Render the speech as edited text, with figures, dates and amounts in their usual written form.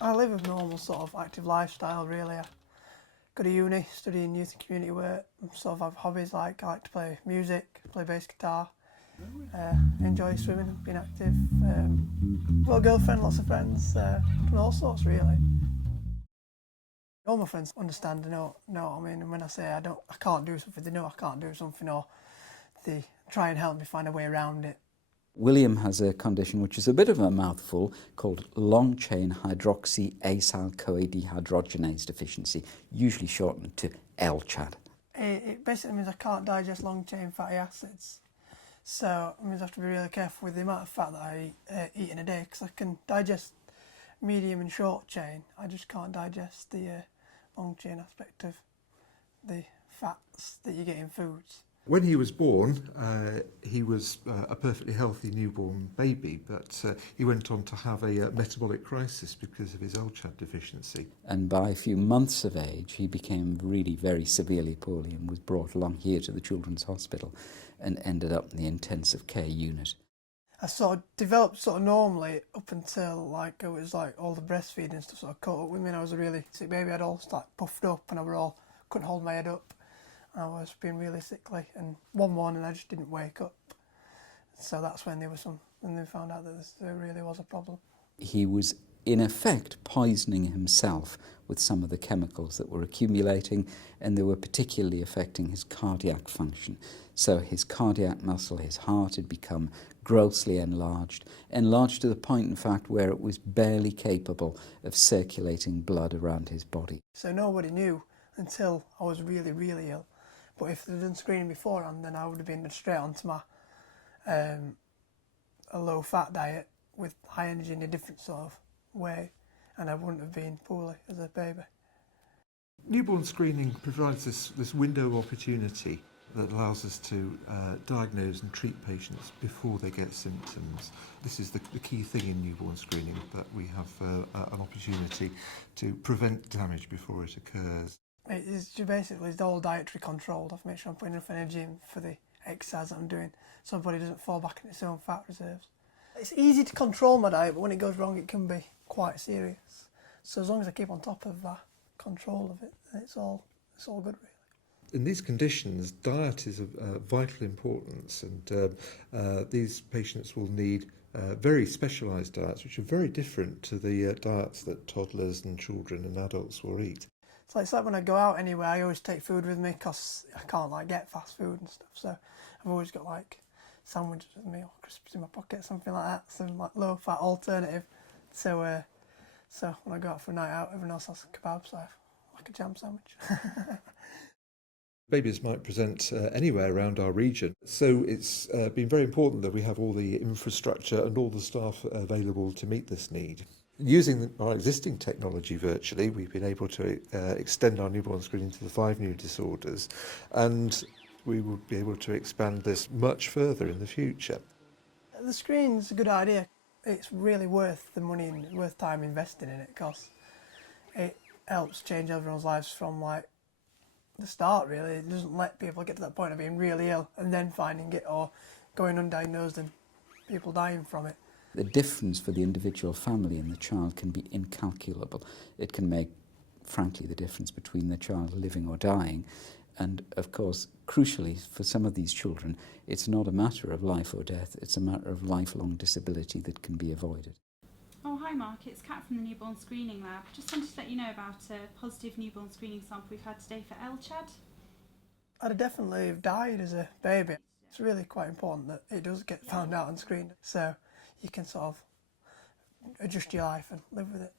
I live a normal sort of active lifestyle really. I go to uni, studying youth and community work, sort of have hobbies like I like to play music, play bass guitar, enjoy swimming, being active, got a girlfriend, lots of friends, and all sorts really. All my friends understand, know what I mean, and when I say I can't do something, they know I can't do something, or they try and help me find a way around it. William has a condition which is a bit of a mouthful called long-chain hydroxyacyl CoA dehydrogenase deficiency, usually shortened to LCHADD. It basically means I can't digest long-chain fatty acids. So it means I have to be really careful with the amount of fat that I eat in a day, because I can digest medium and short chain. I just can't digest the long chain aspect of the fats that you get in foods. When he was born, he was a perfectly healthy newborn baby, but he went on to have a metabolic crisis because of his LCHADD deficiency. And by a few months of age, he became really very severely poorly and was brought along here to the Children's Hospital and ended up in the intensive care unit. I sort of developed sort of normally up until like it was like all the breastfeeding and stuff sort of caught up with me, and I was a really sick baby. I'd all like puffed up and couldn't hold my head up. I was being really sickly, and one morning I just didn't wake up. So that's when they found out that there really was a problem. He was in effect poisoning himself with some of the chemicals that were accumulating, and they were particularly affecting his cardiac function. So his cardiac muscle, his heart, had become grossly enlarged to the point, in fact, where it was barely capable of circulating blood around his body. So nobody knew until I was really, really ill. But if they'd done screening beforehand, then I would have been straight onto my a low-fat diet with high energy in a different sort of way, and I wouldn't have been poorly as a baby. Newborn screening provides this window of opportunity that allows us to diagnose and treat patients before they get symptoms. This is the key thing in newborn screening, that we have an opportunity to prevent damage before it occurs. It's just basically the whole dietary controlled. I've made sure I'm putting enough energy in for the exercise that I'm doing, so my body doesn't fall back in its own fat reserves. It's easy to control my diet, but when it goes wrong it can be quite serious. So as long as I keep on top of that control of it, it's all good really. In these conditions, diet is of vital importance, and these patients will need very specialised diets, which are very different to the diets that toddlers and children and adults will eat. So it's like when I go out anywhere, I always take food with me because I can't like get fast food and stuff. So I've always got like sandwiches with me or crisps in my pocket, something like that, some like low-fat alternative. So when I go out for a night out, everyone else has kebabs, so I have like a jam sandwich. Babies might present anywhere around our region, so it's been very important that we have all the infrastructure and all the staff available to meet this need. Using our existing technology virtually, we've been able to extend our newborn screening to the 5 new disorders, and we will be able to expand this much further in the future. The screen's a good idea. It's really worth the money and worth time investing in it, because it helps change everyone's lives from like the start really. It doesn't let people get to that point of being really ill and then finding it, or going undiagnosed and people dying from it. The difference for the individual family and the child can be incalculable. It can make, frankly, the difference between the child living or dying. And, of course, crucially, for some of these children, it's not a matter of life or death, it's a matter of lifelong disability that can be avoided. Oh, hi Mark, it's Kat from the Newborn Screening Lab. Just wanted to let you know about a positive newborn screening sample we've had today for LCHADD. I'd definitely have died as a baby. It's really quite important that it does get found out and screened, so you can sort of adjust your life and live with it.